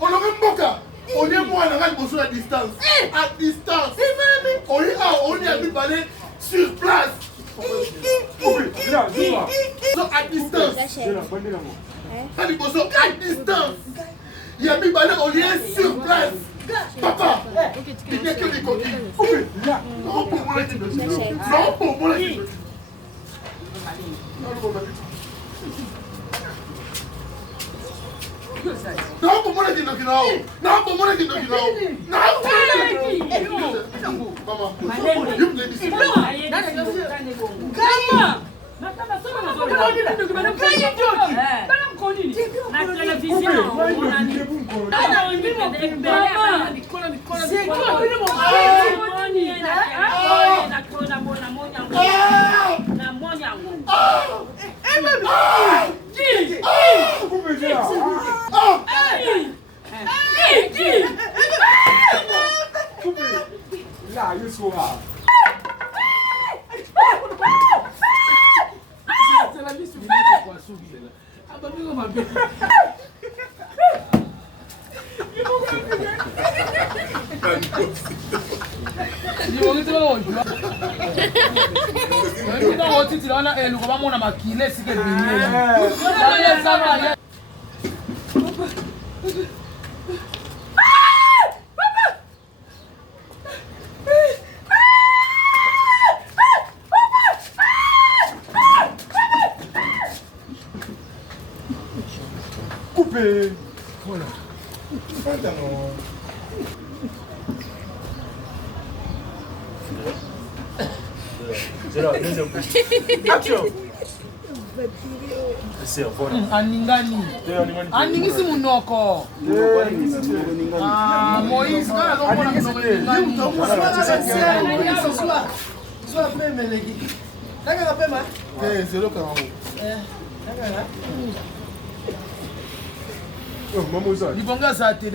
On a même boca. On est moi on a besoin à distance. À distance. On est à parler sur place. À distance. À distance. Il y a mis balai on est sur place. Papa. Il n'y a que des coquilles. Non pour moi. Non pour moi. Não, como é que não que não? Não, como é que não que não? Não, mama. You play this. Calma. Là, il sera. C'est la vie sur le poisson. Ah, bah, nous, on va bien. Coupé. Voilà. C'est là, deuxième coup. Action. C'est voilà. Aningani. Aningisi munoko. Ah, Moïse, quand on a Soit après mais les d'accord après ma. 0 40. Oh, maman ça. Libonga ça te